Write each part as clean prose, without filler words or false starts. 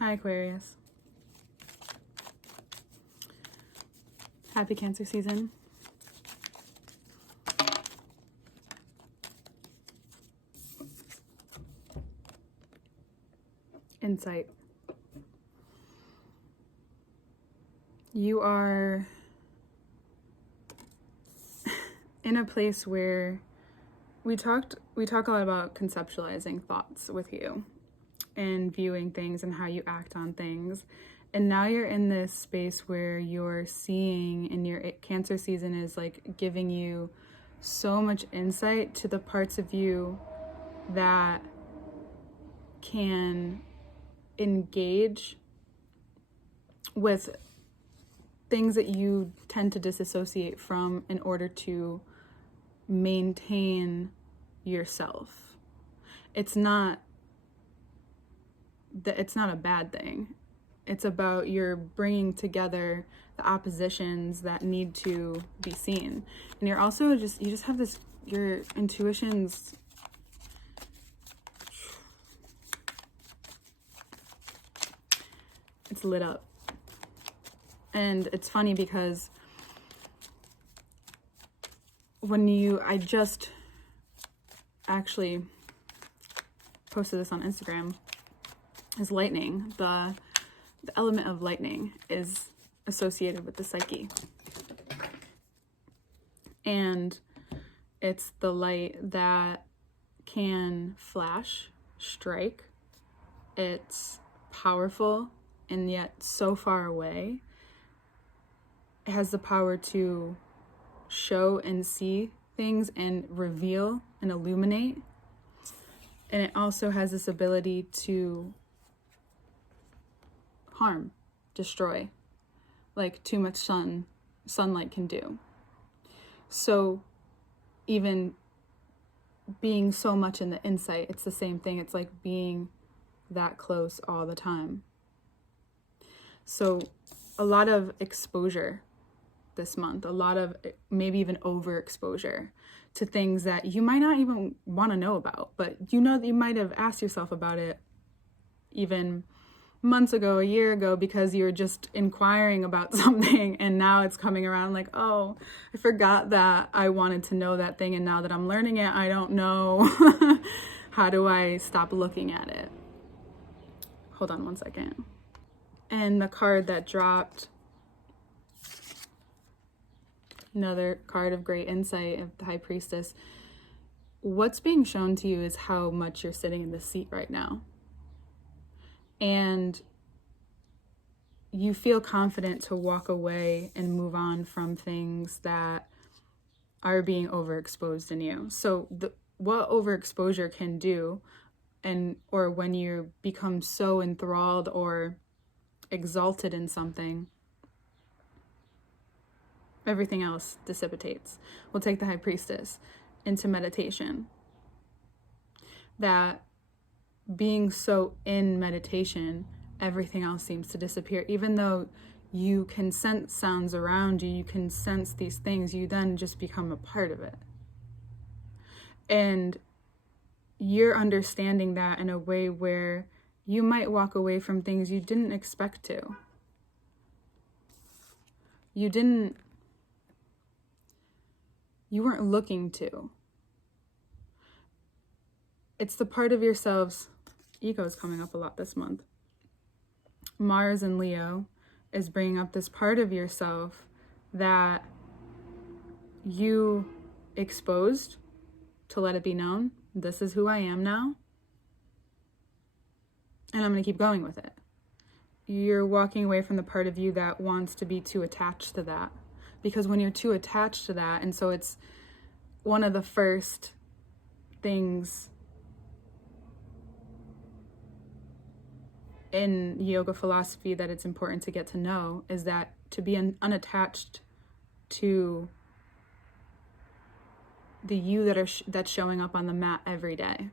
Hi, Aquarius. Happy Cancer season. Insight. You are in a place where we talk a lot about conceptualizing thoughts with you and viewing things and how you act on things. And now you're in this space where you're seeing, and your Cancer season is like giving you so much insight to the parts of you that can engage with things that you tend to disassociate from in order to maintain yourself. It's not a bad thing. It's about you're bringing together the oppositions that need to be seen. And you're also you just have this, your intuition's it's lit up. And it's funny because I just actually posted this on Instagram, is lightning. The element of lightning is associated with the psyche. And it's the light that can flash, strike. It's powerful and yet so far away. It has the power to show and see things and reveal and illuminate. And it also has this ability to harm, destroy, like too much sunlight can do. So even being so much in the insight, it's the same thing. It's like being that close all the time. So a lot of exposure this month, a lot of maybe even overexposure to things that you might not even want to know about, but you know that you might have asked yourself about it even months ago, a year ago, because you were just inquiring about something, and now it's coming around like, oh, I forgot that I wanted to know that thing, and now that I'm learning it, I don't know. How do I stop looking at it? Hold on one second. And the card that dropped, another card of great insight of the High Priestess. What's being shown to you is how much you're sitting in the seat right now. And you feel confident to walk away and move on from things that are being overexposed in you. So what overexposure can do, or when you become so enthralled or exalted in something, everything else dissipates. We'll take the High Priestess into meditation. That being so in meditation, everything else seems to disappear. Even though you can sense sounds around you, you can sense these things, you then just become a part of it. And you're understanding that in a way where you might walk away from things you didn't expect to. You weren't looking to. It's the part of yourselves, ego is coming up a lot this month. Mars and Leo is bringing up this part of yourself that you exposed to let it be known. This is who I am now. And I'm going to keep going with it. You're walking away from the part of you that wants to be too attached to that. Because when you're too attached to that, and so it's one of the first things in yoga philosophy that it's important to get to know is that to be unattached to the you that's showing up on the mat every day.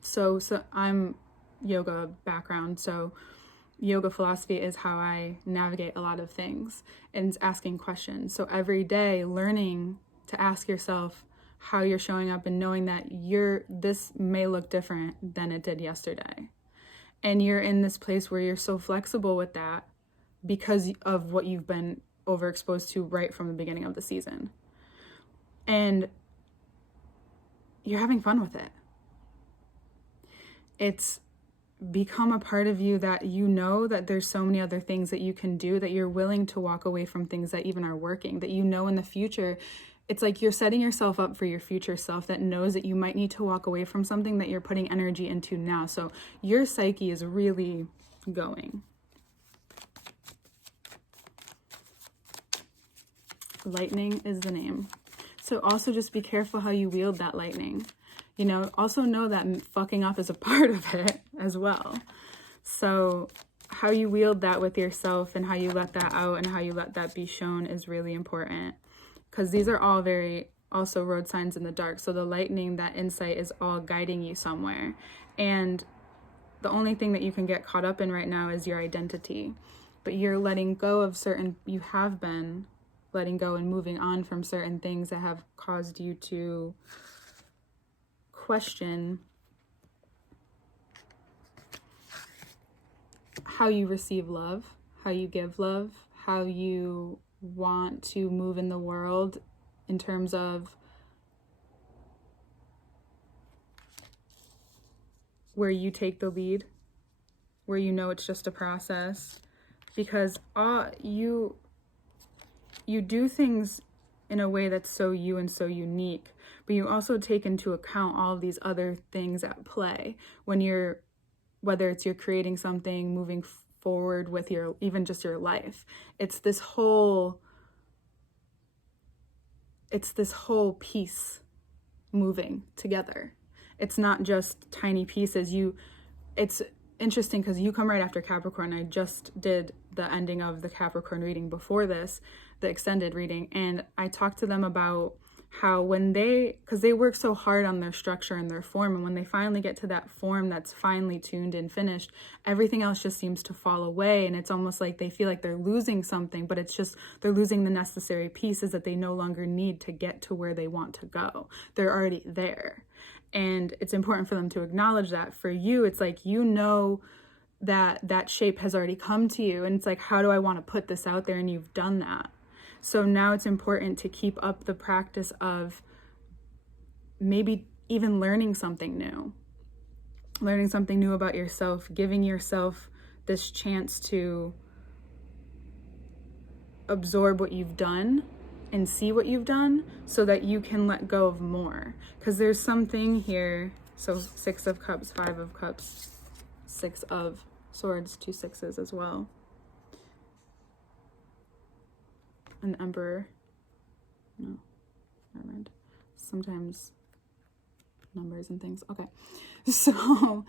So I'm yoga background, so yoga philosophy is how I navigate a lot of things, and it's asking questions. So every day learning to ask yourself how you're showing up and knowing that this may look different than it did yesterday. And you're in this place where you're so flexible with that because of what you've been overexposed to right from the beginning of the season. And you're having fun with it. It's become a part of you that you know that there's so many other things that you can do, that you're willing to walk away from things that even are working, that you know in the future. It's like you're setting yourself up for your future self that knows that you might need to walk away from something that you're putting energy into now. So your psyche is really going. Lightning is the name. So also just be careful how you wield that lightning. You know, also know that fucking up is a part of it as well. So how you wield that with yourself and how you let that out and how you let that be shown is really important. Because these are all very also road signs in the dark. So the lightning, that insight is all guiding you somewhere. And the only thing that you can get caught up in right now is your identity. But you're letting go of you have been letting go and moving on from certain things that have caused you to question how you receive love, how you give love, how you want to move in the world in terms of where you take the lead, where you know it's just a process, because you do things in a way that's so you and so unique, but you also take into account all of these other things at play when whether it's you're creating something, moving forward with even just your life. It's this whole piece moving together. It's not just tiny pieces. It's interesting because you come right after Capricorn. I just did the ending of the Capricorn reading before this, the extended reading, and I talked to them about how because they work so hard on their structure and their form, and when they finally get to that form that's finely tuned and finished, everything else just seems to fall away, and it's almost like they feel like they're losing something, but it's just they're losing the necessary pieces that they no longer need to get to where they want to go. They're already there. And it's important for them to acknowledge that. For you, it's like, you know, that shape has already come to you, and it's like, how do I want to put this out there? And you've done that. So now it's important to keep up the practice of maybe even learning something new about yourself, giving yourself this chance to absorb what you've done and see what you've done so that you can let go of more. Because there's something here. So 6 of Cups, 5 of Cups, 6 of Swords, 2 sixes as well. An Emperor. No, never mind. Sometimes numbers and things. Okay. So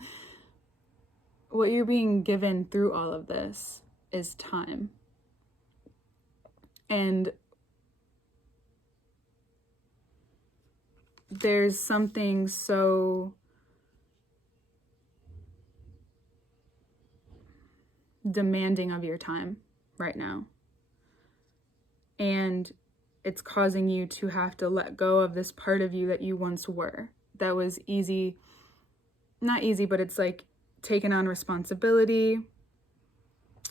what you're being given through all of this is time. And there's something so demanding of your time right now. And it's causing you to have to let go of this part of you that you once were. That was easy, not easy, but it's like taking on responsibility.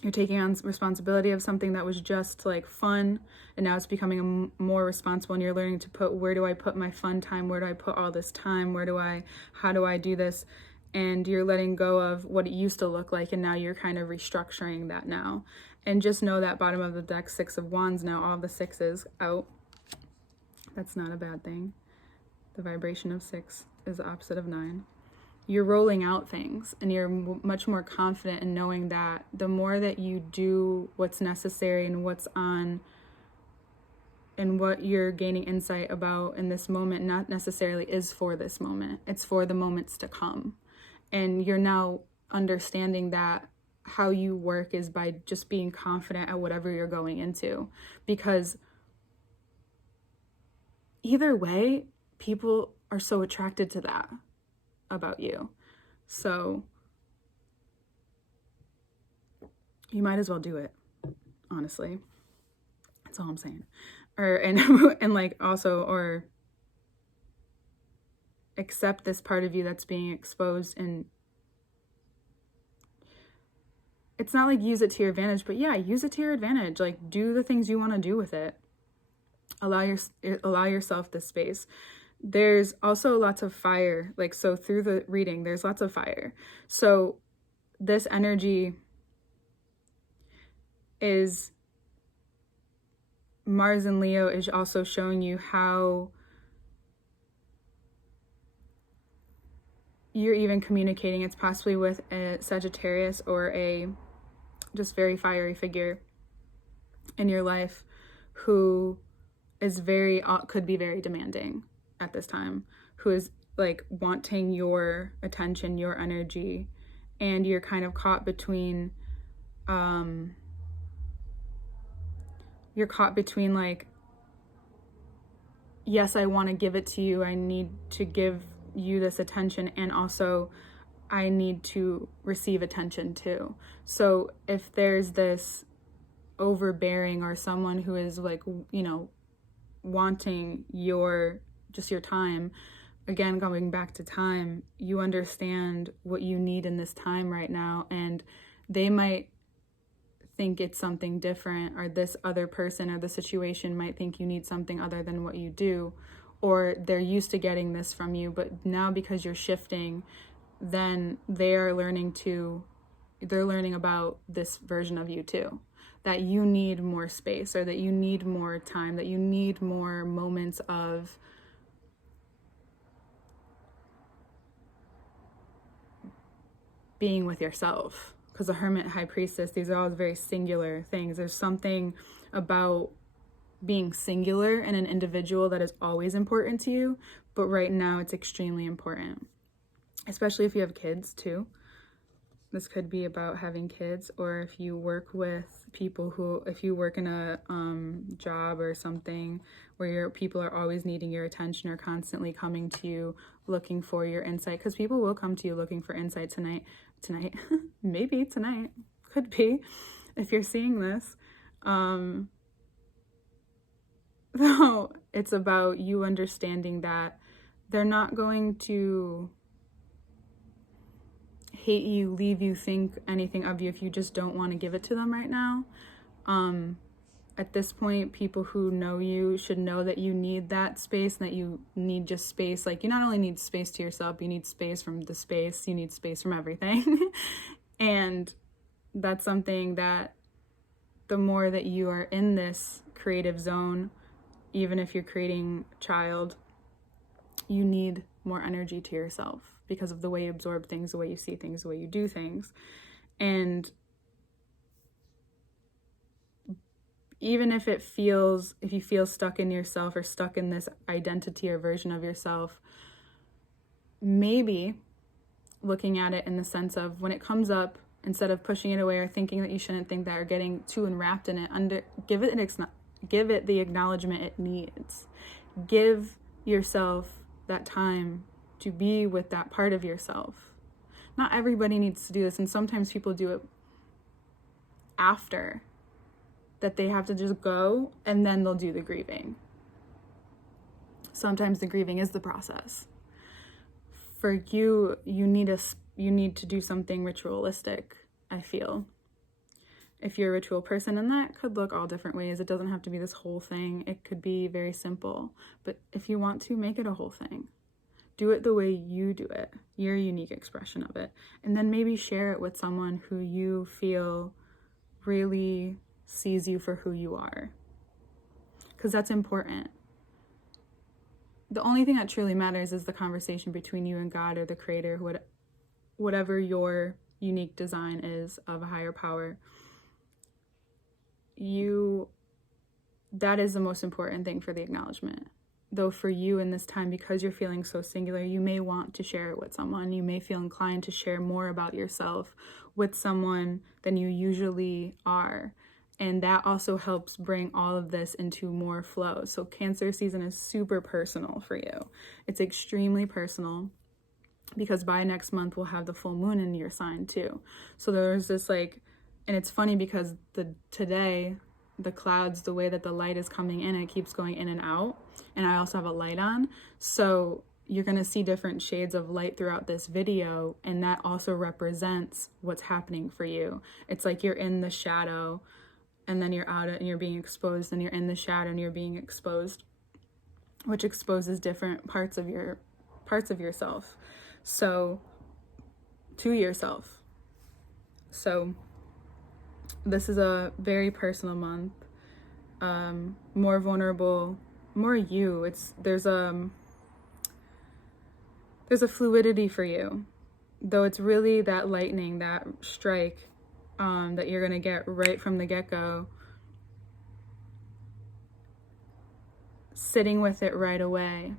You're taking on responsibility of something that was just like fun, and now it's becoming more responsible, and you're learning to where do I put my fun time? Where do I put all this time? How do I do this? And you're letting go of what it used to look like, and now you're kind of restructuring that now. And just know that bottom of the deck, 6 of Wands, now all the 6s out. That's not a bad thing. The vibration of 6 is the opposite of 9. You're rolling out things, and you're much more confident in knowing that the more that you do what's necessary and what's on and what you're gaining insight about in this moment, not necessarily is for this moment. It's for the moments to come. And you're now understanding that how you work is by just being confident at whatever you're going into. Because either way, people are so attracted to that about you. So you might as well do it, honestly. That's all I'm saying. And like also, or accept this part of you that's being exposed and it's not like use it to your advantage, but yeah, use it to your advantage. Like, do the things you want to do with it. Allow yourself this space. There's also lots of fire. Like, so through the reading, there's lots of fire. So this energy is, Mars and Leo is also showing you how you're even communicating. It's possibly with a Sagittarius or a just very fiery figure in your life who is could be very demanding at this time, who is like wanting your attention, your energy, and you're kind of caught between like, yes, I want to give it to you, I need to give you this attention, and also I need to receive attention too. So if there's this overbearing or someone who is like, you know, wanting your time, again, going back to time, you understand what you need in this time right now, and they might think it's something different, or this other person or the situation might think you need something other than what you do, or they're used to getting this from you, but now because you're shifting, then they're learning about this version of you too, that you need more space, or that you need more time, that you need more moments of being with yourself. Because the Hermit, High Priestess, these are all very singular things. There's something about being singular in an individual that is always important to you, but right now it's extremely important, especially if you have kids too. This could be about having kids, or if you work with people if you work in a job or something where your people are always needing your attention, or constantly coming to you looking for your insight, because people will come to you looking for insight tonight, maybe tonight, could be, if you're seeing this. So it's about you understanding that they're not going to hate you, leave you, think anything of you if you just don't want to give it to them right now. At this point, people who know you should know that you need that space, and that you need just space. Like, you not only need space to yourself, you need space from the space, you need space from everything. And that's something that the more that you are in this creative zone, even if you're creating a child, you need more energy to yourself because of the way you absorb things, the way you see things, the way you do things. And even if you feel stuck in yourself, or stuck in this identity or version of yourself, maybe looking at it in the sense of, when it comes up, instead of pushing it away or thinking that you shouldn't think that, or getting too enwrapped in it, give it the acknowledgement it needs. Give yourself that time to be with that part of yourself. Not everybody needs to do this, and sometimes people do it after that they have to just go, and then they'll do the grieving. Sometimes the grieving is the process. For you, you need to do something ritualistic, I feel. If you're a ritual person, and that could look all different ways. It doesn't have to be this whole thing. It could be very simple. But if you want to, make it a whole thing. Do it the way you do it, your unique expression of it. And then maybe share it with someone who you feel really sees you for who you are. Because that's important. The only thing that truly matters is the conversation between you and God, or the Creator, whatever your unique design is of a higher power. That is the most important thing for the acknowledgement. Though for you in this time, because you're feeling so singular, you may want to share it with someone. You may feel inclined to share more about yourself with someone than you usually are. And that also helps bring all of this into more flow. So Cancer season is super personal for you. It's extremely personal, because by next month we'll have the full moon in your sign too. So there's this and it's funny because today the clouds, the way that the light is coming in, it keeps going in and out, and I also have a light on, so you're going to see different shades of light throughout this video, and that also represents what's happening for you. It's like you're in the shadow, and then you're out and you're being exposed, and you're in the shadow and you're being exposed, which exposes different parts of yourself. So, to yourself. So, this is a very personal month. More vulnerable, more you. There's a fluidity for you, though it's really that lightning, that strike, that you're gonna get right from the get-go. Sitting with it right away,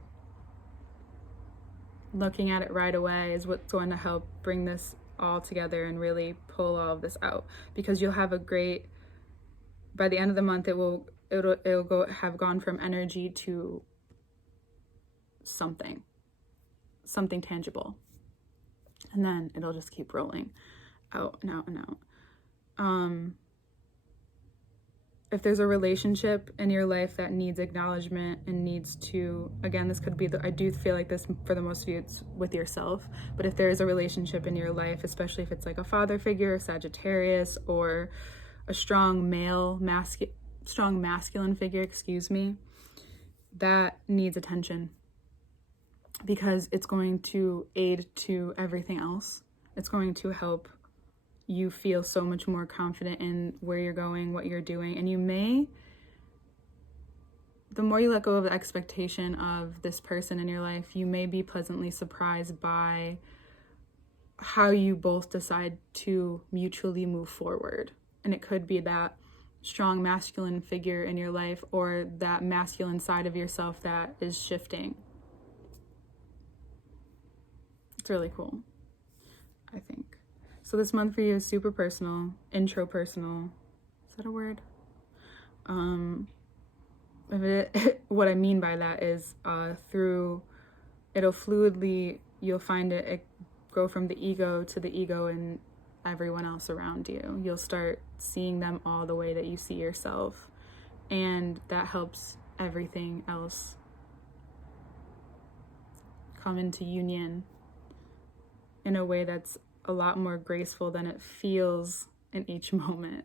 looking at it right away is what's going to help bring this all together and really pull all of this out, because you'll have by the end of the month, it'll have gone from energy to something tangible, and then it'll just keep rolling out and out and out. If there's a relationship in your life that needs acknowledgement and needs to, again, this could be I do feel like this for the most of you, it's with yourself, but if there is a relationship in your life, especially if it's like a father figure, Sagittarius, or a strong masculine figure, that needs attention, because it's going to aid to everything else. It's going to help you feel so much more confident in where you're going, what you're doing. And the more you let go of the expectation of this person in your life, you may be pleasantly surprised by how you both decide to mutually move forward. And it could be that strong masculine figure in your life, or that masculine side of yourself that is shifting. It's really cool, I think. So this month for you is super personal, intropersonal. Is that a word? What I mean by that is it'll fluidly, you'll find it go from the ego to the ego and everyone else around you. You'll start seeing them all the way that you see yourself, and that helps everything else come into union in a way that's a lot more graceful than it feels in each moment.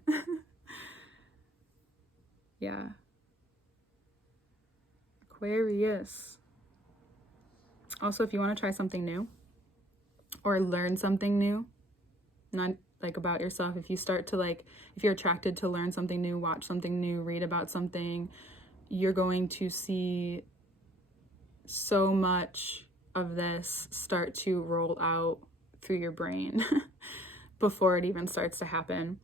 Yeah. Aquarius. Also, if you want to try something new or learn something new, not like about yourself, if you start to if you're attracted to learn something new, watch something new, read about something, you're going to see so much of this start to roll out through your brain before it even starts to happen.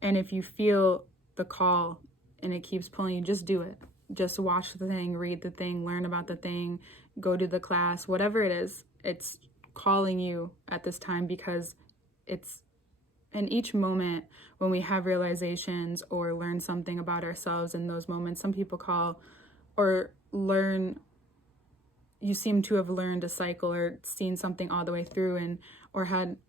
And if you feel the call and it keeps pulling you, just do it. Just watch the thing, read the thing, learn about the thing, go to the class, whatever it is, it's calling you at this time, because it's in each moment when we have realizations or learn something about ourselves in those moments. Some people call or learn, you seem to have learned a cycle or seen something all the way through,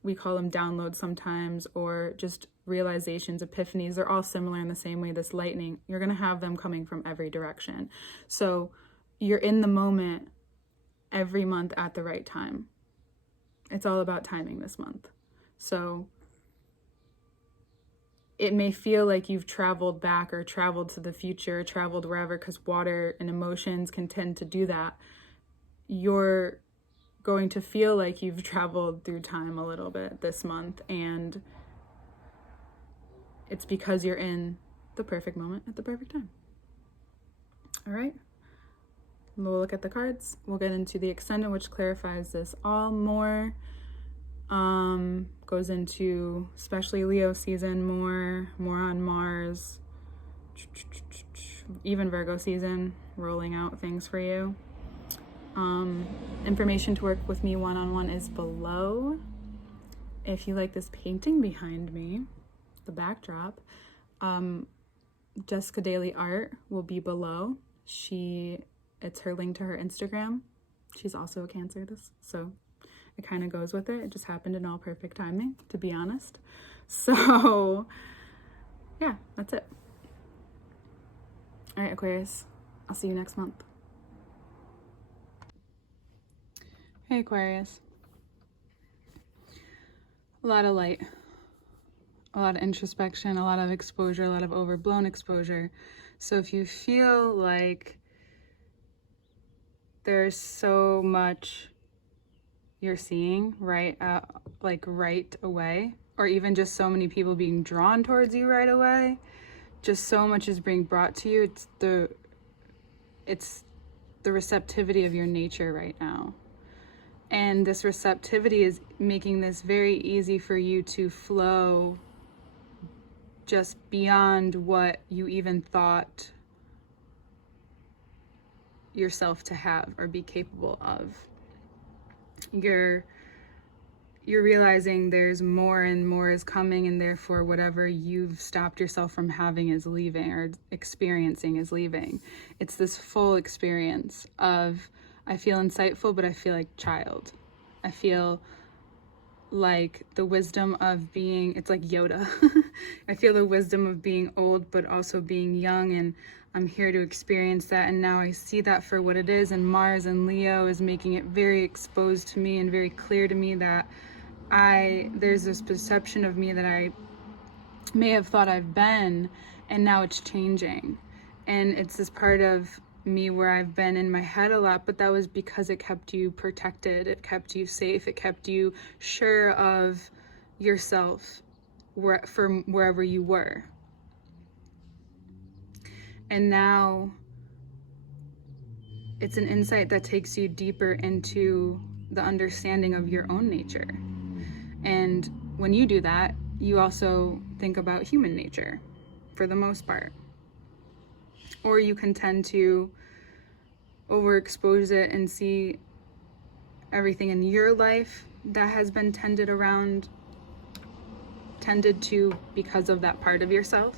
we call them downloads sometimes, or just realizations, epiphanies. They're all similar in the same way. This lightning, you're going to have them coming from every direction. So you're in the moment every month at the right time. It's all about timing this month. So it may feel like you've traveled back or traveled to the future, traveled wherever, because water and emotions can tend to do that. You're going to feel like you've traveled through time a little bit this month, and it's because you're in the perfect moment at the perfect time. All right, we'll look at the cards. We'll get into the extended, which clarifies this all more. Goes into especially Leo season more on Mars, even Virgo season, rolling out things for you. Information to work with me one-on-one is below. If you like this painting behind me, the backdrop, Jessica Daly art will be below. It's her link to her Instagram. She's also a Cancer, so it kind of goes with it. It just happened in all perfect timing, to be honest. So yeah, that's it. All right, Aquarius, I'll see you next month. Hey Aquarius. A lot of light, a lot of introspection, a lot of exposure, a lot of overblown exposure. So if you feel like there's so much you're seeing right away, or even just so many people being drawn towards you right away, just so much is being brought to you. It's the receptivity of your nature right now. And this receptivity is making this very easy for you to flow just beyond what you even thought yourself to have or be capable of. You're realizing there's more and more is coming, and therefore whatever you've stopped yourself from having is leaving, or experiencing is leaving. It's this full experience of, I feel insightful, but I feel like child. I feel like the wisdom of being, it's like Yoda. I feel the wisdom of being old, but also being young, and I'm here to experience that. And now I see that for what it is. And Mars and Leo is making it very exposed to me and very clear to me that there's this perception of me that I may have thought I've been, and now it's changing. And it's this part of me where I've been in my head a lot, but that was because it kept you protected, it kept you safe, it kept you sure of yourself from wherever you were. And now it's an insight that takes you deeper into the understanding of your own nature. And when you do that, you also think about human nature for the most part. Or you can tend to overexpose it and see everything in your life that has been tended to because of that part of yourself.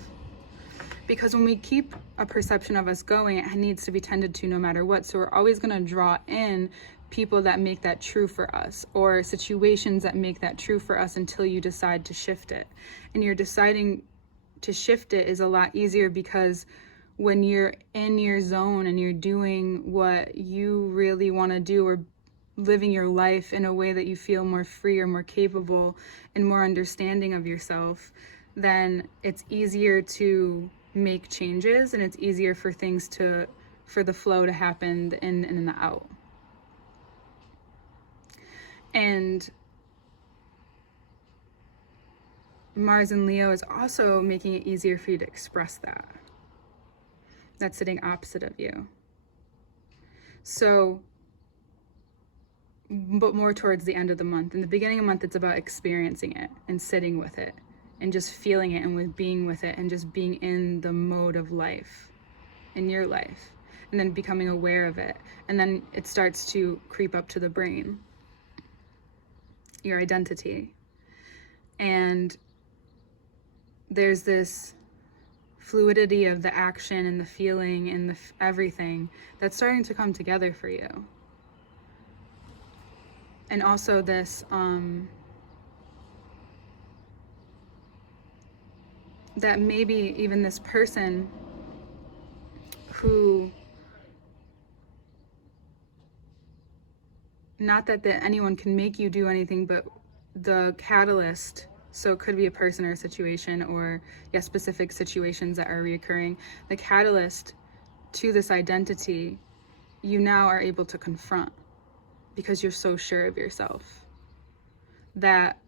Because when we keep a perception of us going, it needs to be tended to no matter what. So we're always going to draw in people that make that true for us, or situations that make that true for us, until you decide to shift it. And you're deciding to shift it is a lot easier, because when you're in your zone and you're doing what you really want to do, or living your life in a way that you feel more free or more capable and more understanding of yourself, then it's easier to make changes, and it's easier for things for the flow to happen in and the out. And Mars and Leo is also making it easier for you to express that. That's sitting opposite of you. So, but more towards the end of the month. In the beginning of the month, it's about experiencing it and sitting with it and just feeling it, and with being with it, and just being in the mode of life, in your life, and then becoming aware of it. And then it starts to creep up to the brain, your identity. And there's this fluidity of the action and the feeling and everything that's starting to come together for you. And also this that maybe even this person who, not that anyone can make you do anything, but the catalyst, so it could be a person or a situation, or specific situations that are reoccurring, the catalyst to this identity you now are able to confront, because you're so sure of yourself. That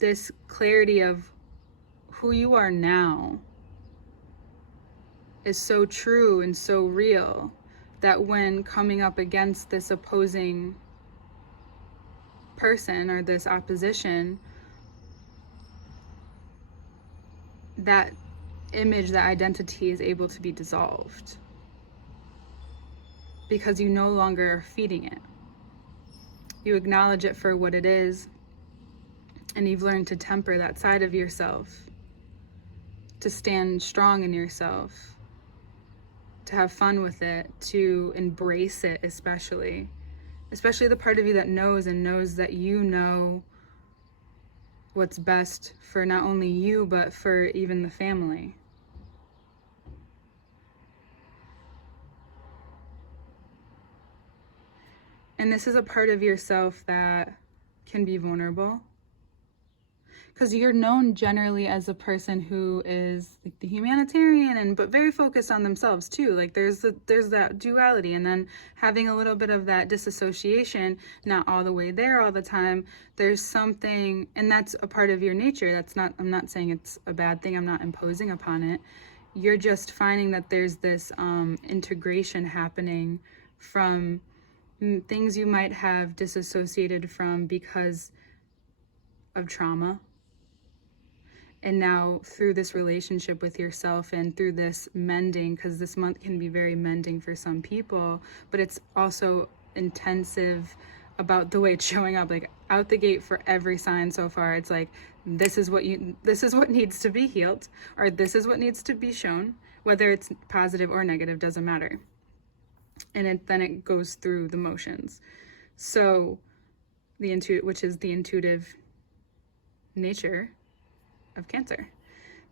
this clarity of who you are now is so true and so real, that when coming up against this opposing person or this opposition, that image, that identity is able to be dissolved, because you no longer are feeding it. You acknowledge it for what it is, and you've learned to temper that side of yourself, to stand strong in yourself, to have fun with it, to embrace it, especially the part of you that knows that you know what's best for not only you, but for even the family. And this is a part of yourself that can be vulnerable. Because you're known generally as a person who is like the humanitarian, but very focused on themselves too. Like there's that duality, and then having a little bit of that disassociation, not all the way there all the time. There's something, and that's a part of your nature. I'm not saying it's a bad thing. I'm not imposing upon it. You're just finding that there's this integration happening from things you might have disassociated from because of trauma. And now through this relationship with yourself and through this mending, because this month can be very mending for some people, but it's also intensive about the way it's showing up. Like out the gate for every sign so far, it's like, this is what needs to be healed, or this is what needs to be shown, whether it's positive or negative, doesn't matter. And then it goes through the motions. So which is the intuitive nature of Cancer.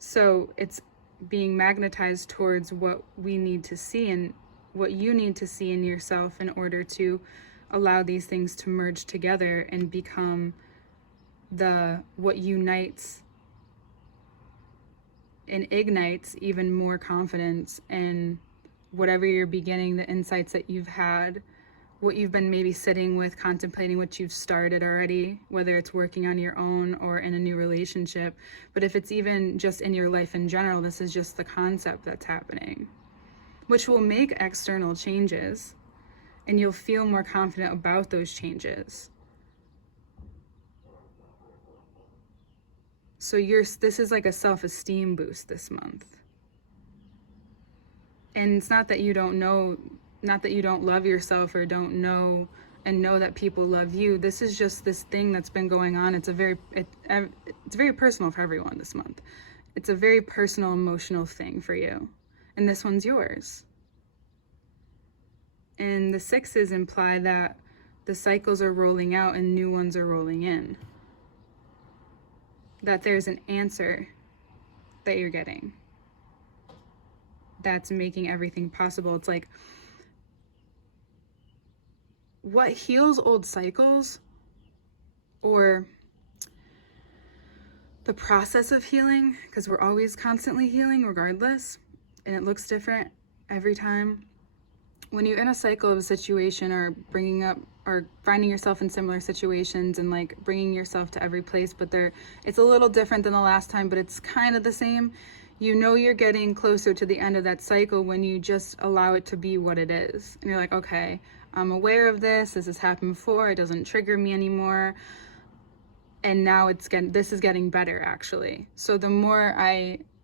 So it's being magnetized towards what we need to see and what you need to see in yourself in order to allow these things to merge together and become what unites and ignites even more confidence in whatever you're beginning, the insights that you've had, what you've been maybe sitting with, contemplating, what you've started already, whether it's working on your own or in a new relationship. But if it's even just in your life in general, this is just the concept that's happening, which will make external changes, and you'll feel more confident about those changes. So this is like a self-esteem boost this month. And it's not that you don't love yourself or don't know and know that people love you. This is just this thing that's been going on. It's very personal for everyone this month. It's a very personal, emotional thing for you. And this one's yours. And the sixes imply that the cycles are rolling out and new ones are rolling in. That there's an answer that you're getting that's making everything possible. It's like, what heals old cycles, or the process of healing, because we're always constantly healing regardless, and it looks different every time. When you're in a cycle of a situation, or bringing up or finding yourself in similar situations and like bringing yourself to every place, but it's a little different than the last time, but it's kind of the same. You know you're getting closer to the end of that cycle when you just allow it to be what it is. And you're like, okay, I'm aware of this has happened before, it doesn't trigger me anymore. And now this is getting better, actually. So the more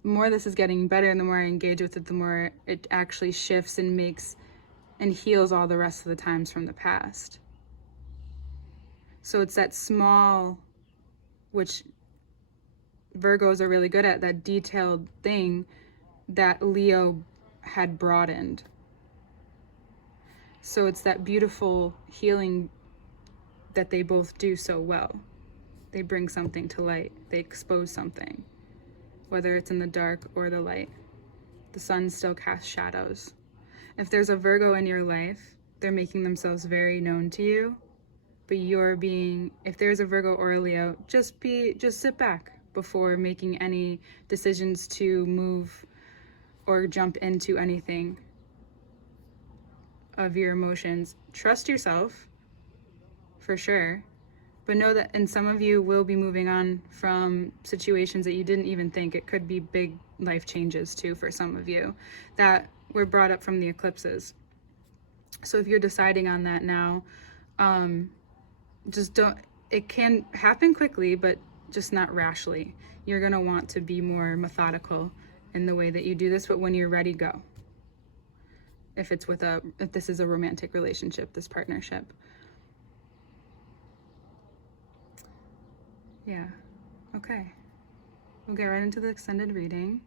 this is getting better, and the more I engage with it, the more it actually shifts and makes and heals all the rest of the times from the past. So it's that small, which Virgos are really good at, that detailed thing that Leo had broadened. So it's that beautiful healing that they both do so well. They bring something to light. They expose something, whether it's in the dark or the light. The sun still casts shadows. If there's a Virgo in your life, they're making themselves very known to you, but if there's a Virgo or a Leo, just sit back before making any decisions to move or jump into anything of your emotions. Trust yourself, for sure, but know that, and some of you will be moving on from situations that you didn't even think. It could be big life changes too for some of you that were brought up from the eclipses. So if you're deciding on that now, it can happen quickly, but just not rashly. You're gonna want to be more methodical in the way that you do this, but when you're ready, go. If this is a romantic relationship, this partnership. Yeah, okay. We'll get right into the extended reading.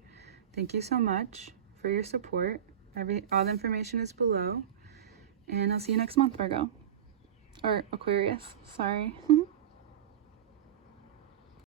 Thank you so much for your support. All the information is below, and I'll see you next month, Virgo. Or Aquarius, sorry.